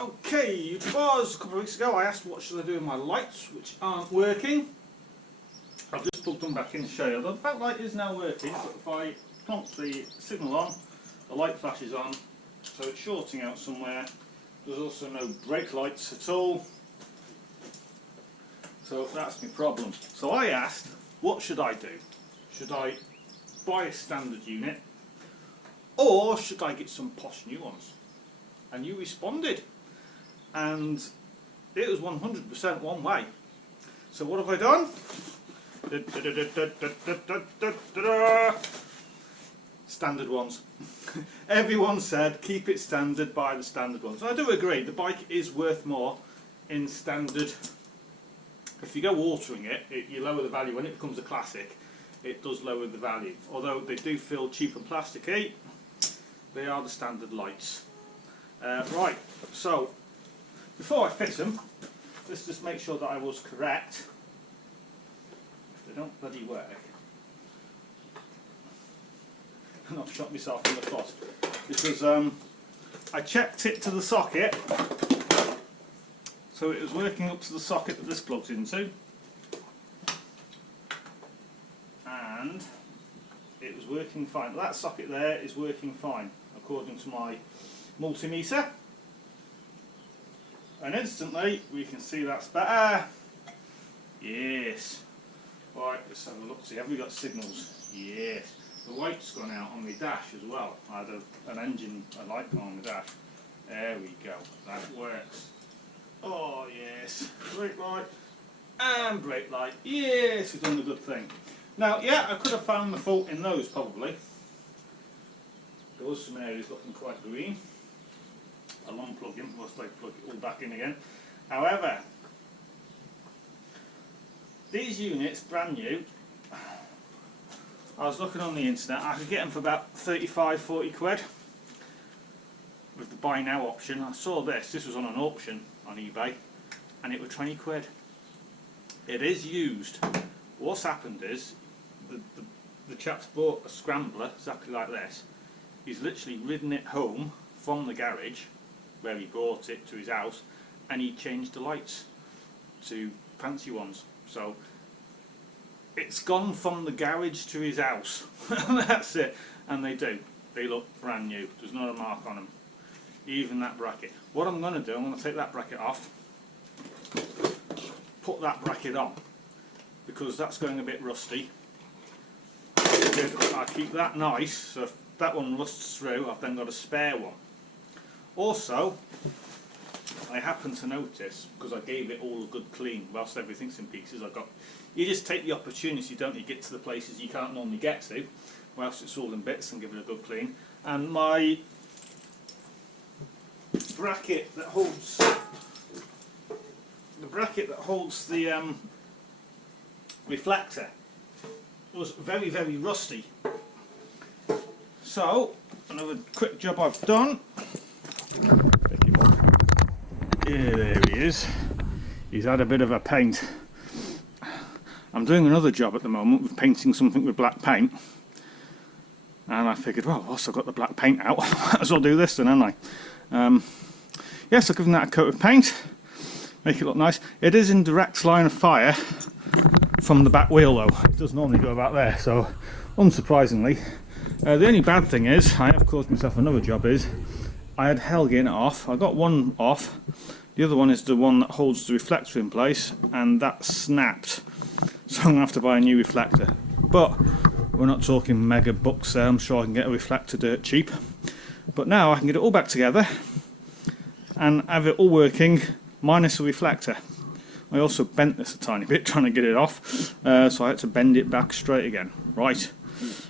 Okay, YouTubers, a couple of weeks ago I asked what should I do with my lights, which aren't working. I've just plugged them back in to show you. The backlight is now working, but if I plonk the signal on, the light flashes on, so it's shorting out somewhere. There's also no brake lights at all, so that's my problem. So I asked, what should I do? Should I buy a standard unit, or should I get some posh new ones? And you responded, and it was 100% one way. So what have I done? Standard ones. Everyone said keep it standard, buy the standard ones. I do agree, the bike is worth more in standard. If you go altering it, you lower the value. When it becomes a classic, it does lower the value. Although they do feel cheap and plasticky, they are the standard lights. Right, so before I fit them, let's just make sure that I was correct. If they don't bloody work, and I've shot myself in the foot because I checked it to the socket, so it was working up to the socket that this plugs into, and it was working fine. That socket there is working fine according to my multimeter, and instantly we can see that's better. Yes. Right, let's have a look. See, have we got signals? Yes. The light's gone out on my dash as well. I had an engine, a light gone on the dash. There we go. That works. Oh yes. Brake light and brake light. Yes, we've done the good thing. Now, yeah, I could have found the fault in those probably. There was some areas looking quite green. I'll unplug him whilst I plug it all back in again. However, these units, brand new, I was looking on the internet, I could get them for about 35–40 quid with the buy now option. I saw this was on an auction on eBay, and it was 20 quid. It is used. What's happened is, the chap's bought a scrambler exactly like this. He's literally ridden it home from the garage where he brought it to his house, and he changed the lights to fancy ones. So it's gone from the garage to his house. That's it. And they look brand new. There's not a mark on them. Even that bracket. What I'm going to do, I'm going to take that bracket off, put that bracket on, because that's going a bit rusty. I keep that nice, so if that one rusts through, I've then got a spare one. Also, I happen to notice, because I gave it all a good clean whilst everything's in pieces, you just take the opportunity, don't you, get to the places you can't normally get to whilst it's all in bits, and give it a good clean. And my bracket that holds the reflector was very, very rusty. So another quick job I've done. Yeah, there he is. He's had a bit of a paint. I'm doing another job at the moment with painting something with black paint, and I figured, well, I've also got the black paint out, might as well do this then, haven't I? Yes, I've given that a coat of paint, make it look nice. It is in direct line of fire from the back wheel though. It does normally go about there, so unsurprisingly. The only bad thing is, I have caused myself another job, is I had hell getting it off. I got one off, the other one is the one that holds the reflector in place, and that snapped. So I'm going to have to buy a new reflector. But we're not talking mega bucks there, I'm sure I can get a reflector dirt cheap. But now I can get it all back together and have it all working, minus a reflector. I also bent this a tiny bit trying to get it off, so I had to bend it back straight again. Right,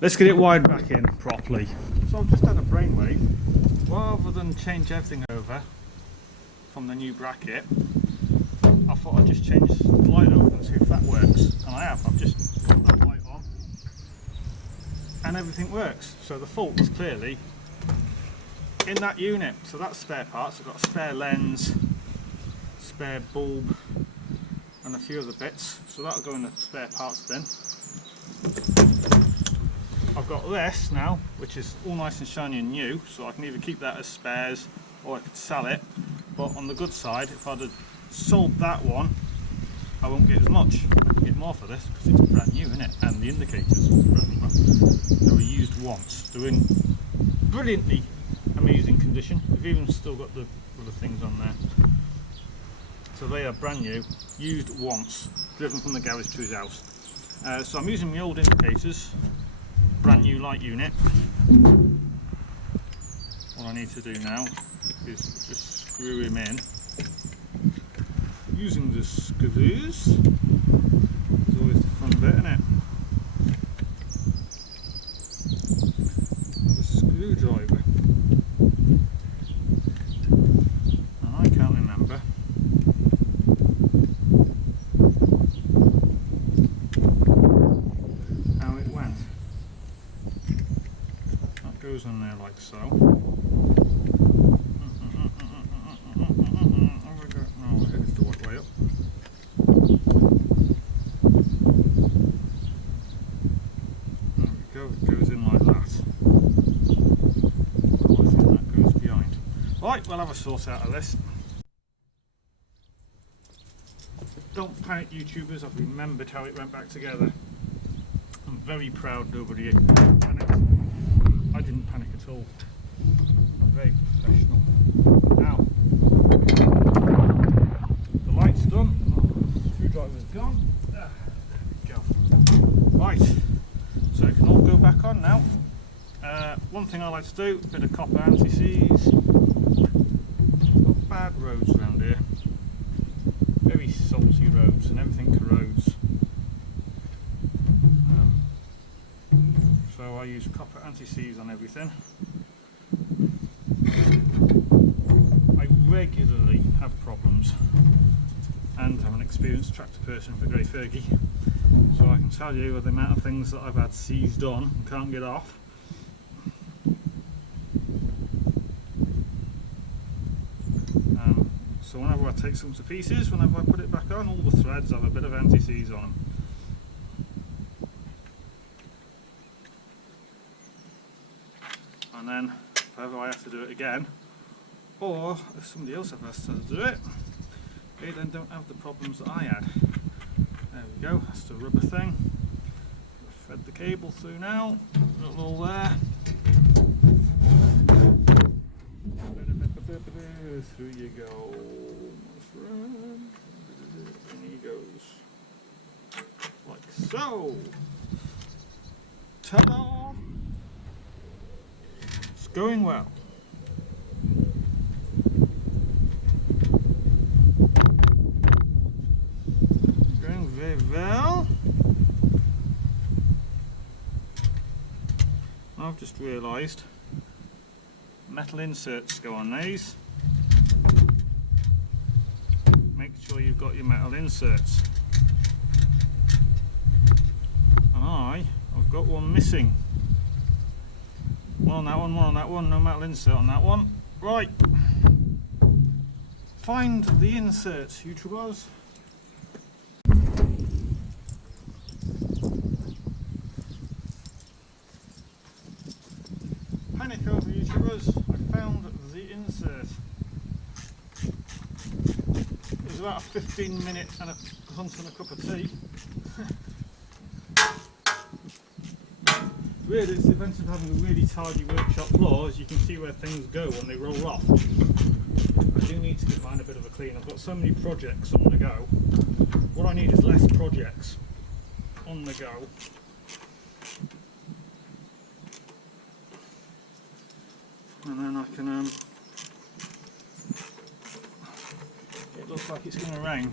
let's get it wired back in properly. So I've just had a brainwave. Rather than change everything over from the new bracket, I thought I'd just change the light over and see if that works. And I have. I've just put that light on and everything works. So the fault is clearly in that unit. So that's spare parts. I've got a spare lens, spare bulb, and a few other bits. So that'll go in the spare parts bin. I've got this now, which is all nice and shiny and new, so I can either keep that as spares or I could sell it but on the good side, if I'd have sold that one, I won't get as much. I can get more for this because it's brand new, isn't it? And the indicators are brand new. They were used once. They're in brilliantly amazing condition. They've even still got the other things on there. So they are brand new, used once, driven from the garage to his house. So I'm using my old indicators, brand new light unit. What I need to do now is just screw him in using the screws. It's always the fun bit, isn't it? The screwdriver. And I can't remember how it went. That goes on there like so. Right, we'll have a sort out of this. Don't panic, YouTubers, I've remembered how it went back together. I'm very proud nobody panicked. I didn't panic at all. Very professional. Now, the light's done, the screwdriver's gone. There we go. Right, so it can all go back on now. One thing I like to do, a bit of copper anti-seize. Bad roads around here, very salty roads and everything corrodes, so I use copper anti-seize on everything. I regularly have problems, and I'm an experienced tractor person with a grey Fergie, so I can tell you the amount of things that I've had seized on and can't get off. So whenever I take something to pieces, whenever I put it back on, all the threads have a bit of anti-seize on them. And then if ever I have to do it again, or if somebody else has to do it, they then don't have the problems that I had. There we go, that's the rubber thing. Thread the cable through now, put it all there. Through you go, my friend. And he goes like so. Ta-da! It's going well. Going very well. I've just realised metal inserts go on these. Make sure you've got your metal inserts. And I've got one missing. One on that one, one on that one, no metal insert on that one. Right. Find the inserts, YouTubers. Panic over, YouTubers. I found the insert. It was about a 15-minute and a hunt and a cup of tea. Really, it's the advantage of having a really tidy workshop floor, as you can see where things go when they roll off. I do need to give mine a bit of a clean. I've got so many projects on the go. What I need is less projects on the go. And then I can, it looks like it's going to rain.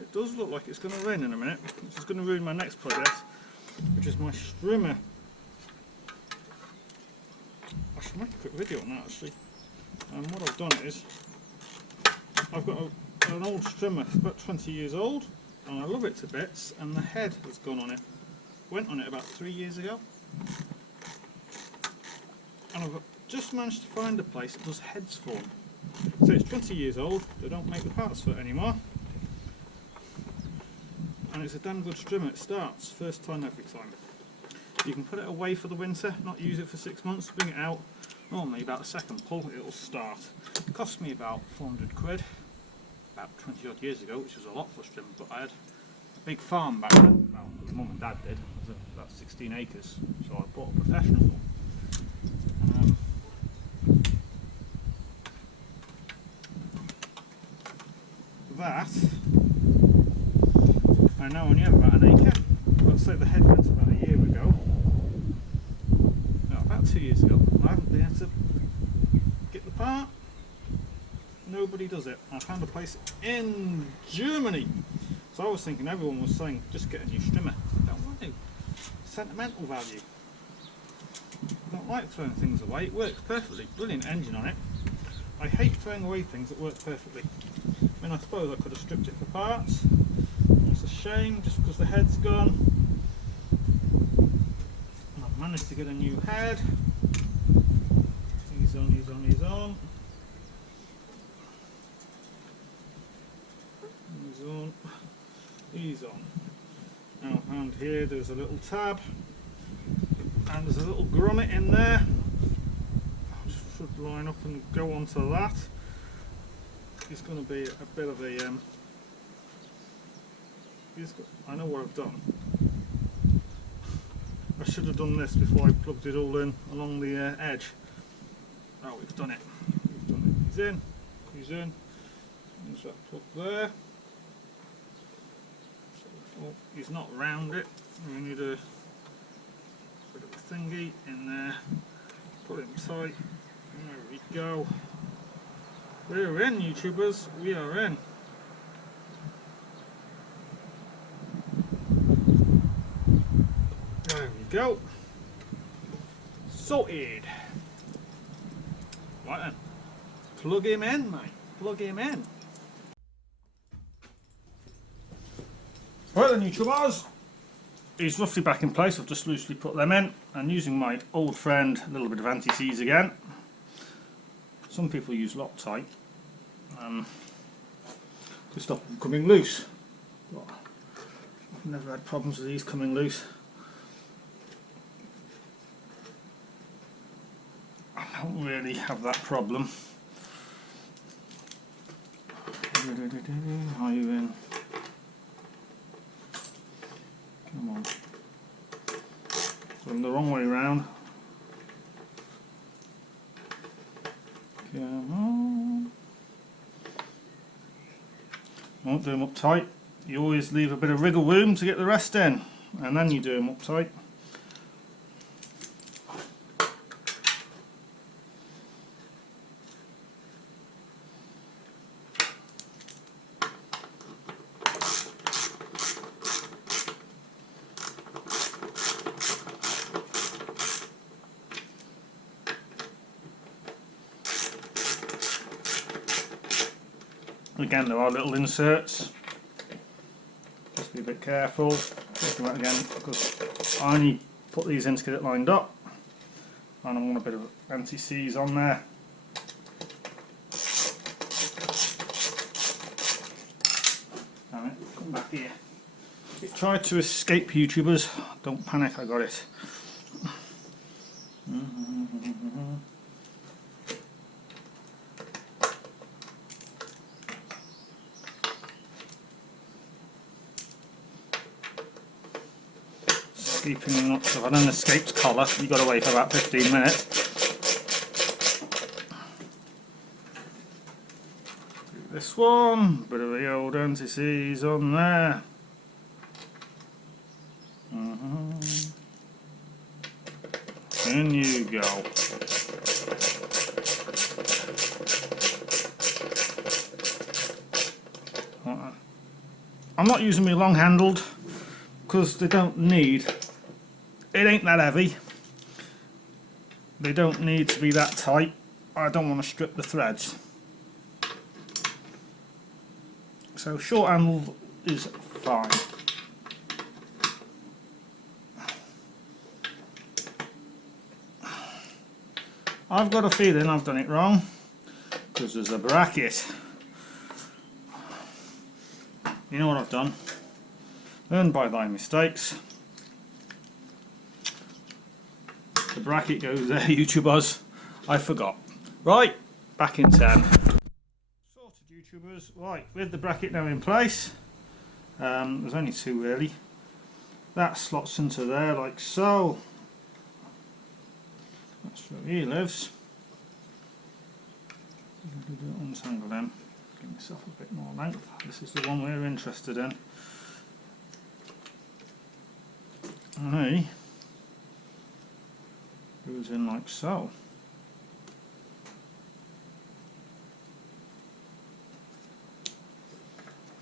It does look like it's going to rain in a minute, which is going to ruin my next project, which is my strimmer. I should make a quick video on that actually. And what I've done is, I've got an old strimmer, it's about 20 years old, and I love it to bits, and the head has gone on it. Went on it about 3 years ago. And I've just managed to find a place that does heads for them. So it's 20 years old, they don't make the parts for it anymore. And it's a damn good strimmer, it starts first time every time. You can put it away for the winter, not use it for 6 months, bring it out, normally about a second pull it'll start. It cost me about 400 quid, about 20 odd years ago, which was a lot for a strimmer, but I had a big farm back then, well, mum and dad did, it was about 16 acres, so I bought a professional one. That I now only have about an acre. Let's say the head went about a year ago. No, about 2 years ago. I haven't been able to get the part. Nobody does it. I found a place in Germany. So I was thinking everyone was saying just get a new strimmer. I don't want to. Sentimental value. I don't like throwing things away. It works perfectly. Brilliant engine on it. I hate throwing away things that work perfectly. I mean, I suppose I could have stripped it for parts. It's a shame just because the head's gone. And I've managed to get a new head. He's on, he's on, he's on. He's on. He's on. Now, around here there's a little tab. And there's a little grommet in there. Should line up and go onto that. It's going to be a bit of a I know what I've done. I should have done this before I plugged it all in along the edge. Oh, we've done it. We've done it. He's in. He's in. There's that plug there. So, oh, he's not round it. We need a bit of a thingy in there. Put him tight. There we go. We're in, YouTubers. We are in. There we go. Sorted. Right then. Plug him in, mate. Plug him in. Right then, YouTubers. He's roughly back in place. I've just loosely put them in. And using my old friend, a little bit of anti-seize again. Some people use Loctite to stop them coming loose. But I've never had problems with these coming loose. I don't really have that problem. Are you in? Come on. Put them the wrong way round. Come on. Don't do them up tight. You always leave a bit of wriggle room to get the rest in, and then you do them up tight. Again, there are little inserts. Just be a bit careful. Just do that again, because I only put these in to get it lined up, and I want a bit of anti-seize on there. Damn it, come back here. It tried to escape, YouTubers. Don't panic, I got it. Keeping up, so if I had an escaped collar, you got to wait for about 15 minutes. Do this one, bit of the old anti-seize on there. In you go. I'm not using my long handled because they don't need. It ain't that heavy. They don't need to be that tight. I don't want to strip the threads. So short handle is fine. I've got a feeling I've done it wrong, because there's a bracket. You know what I've done? Learn by thy mistakes. The bracket goes there, YouTubers. I forgot. Right, back in 10. Sorted, YouTubers. Right, with the bracket now in place, there's only two really. That slots into there like so. That's where he lives. Untangle them. Give myself a bit more length. This is the one we're interested in. And he goes in like so.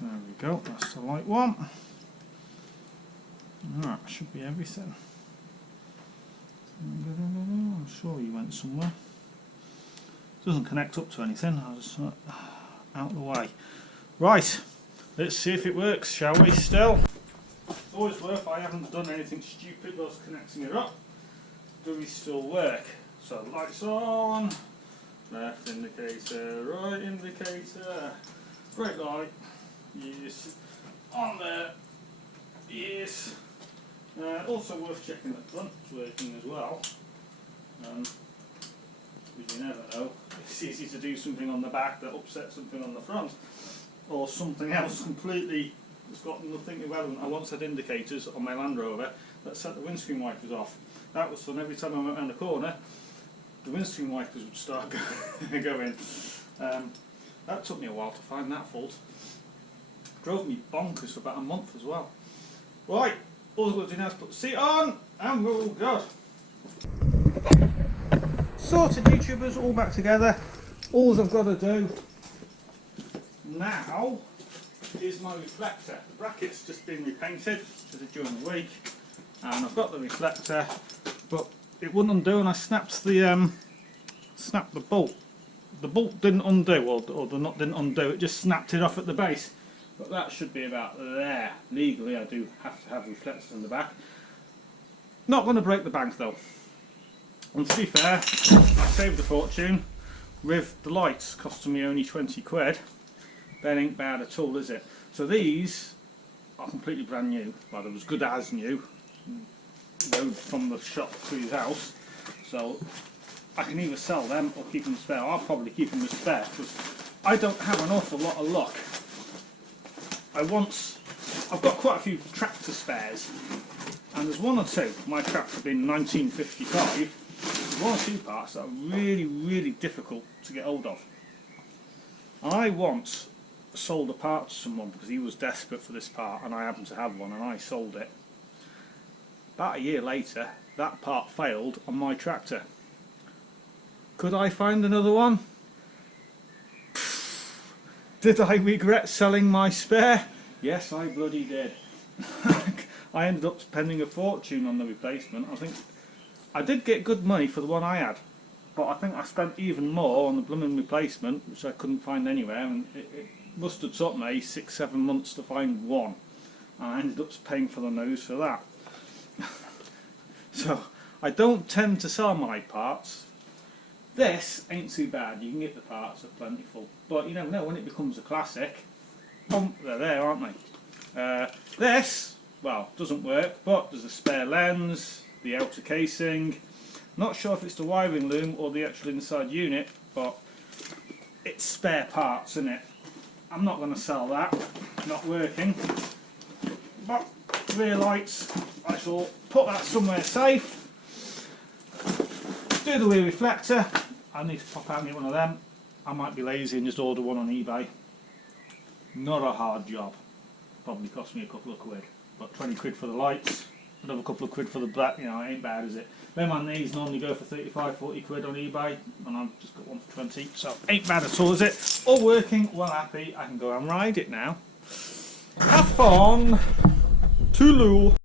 There we go, that's the light one. That should be everything. I'm sure you went somewhere. Doesn't connect up to anything, I'll just out of the way. Right, let's see if it works, shall we? Still, it's always worth, I haven't done anything stupid whilst connecting it up. Do we still work? So lights on, left indicator, right indicator, brake light, yes, on there, yes. Also worth checking the front's working as well, because you never know. It's easy to do something on the back that upsets something on the front, or something else completely that's got nothing irrelevant. I once had indicators on my Land Rover that set the windscreen wipers off. That was fun. Every time I went around the corner, the windscreen wipers would start going. That took me a while to find that fault. Drove me bonkers for about a month as well. Right. All I've got to do now is put the seat on and we're all good. Sorted, YouTubers, all back together. All I've got to do now is my reflector. The bracket's just been repainted during the week, and I've got the reflector, but it wouldn't undo, and I snapped the bolt. The bolt didn't undo, or the nut didn't undo. It just snapped it off at the base. But that should be about there. Legally, I do have to have reflectors in the back. Not going to break the bank though. And to be fair, I saved a fortune with the lights, costing me only 20 quid. That ain't bad at all, is it? So these are completely brand new. Well, they're as good as new. Rode from the shop to his house. So I can either sell them or keep them spare. I'll probably keep them as spare because I don't have an awful lot of luck. I've got quite a few tractor spares, and there's one or two. My tractor being 1955, there's one or two parts that are really, really difficult to get hold of. I once sold a part to someone because he was desperate for this part, and I happened to have one, and I sold it. About a year later, that part failed on my tractor. Could I find another one? Did I regret selling my spare? Yes, I bloody did. I ended up spending a fortune on the replacement. I think I did get good money for the one I had, but I think I spent even more on the blooming replacement, which I couldn't find anywhere, and it must have took me 6-7 months to find one, and I ended up paying for the nose for that. So I don't tend to sell my parts. This ain't too bad, you can get the parts, they're plentiful, but you never know when it becomes a classic. They're there, aren't they? This, well, doesn't work, but there's a spare lens, the outer casing. Not sure if it's the wiring loom or the actual inside unit, but it's spare parts, isn't it? I'm not going to sell that, not working. But rear lights, I shall put that somewhere safe. Do the rear reflector. I need to pop out and get one of them. I might be lazy and just order one on eBay. Not a hard job. Probably cost me a couple of quid. But 20 quid for the lights, another couple of quid for the black, you know, it ain't bad, is it? Them on these normally go for 35-40 quid on eBay, and I've just got one for 20, so ain't bad at all, is it? All working, well happy, I can go and ride it now. Have fun! Toodaloo!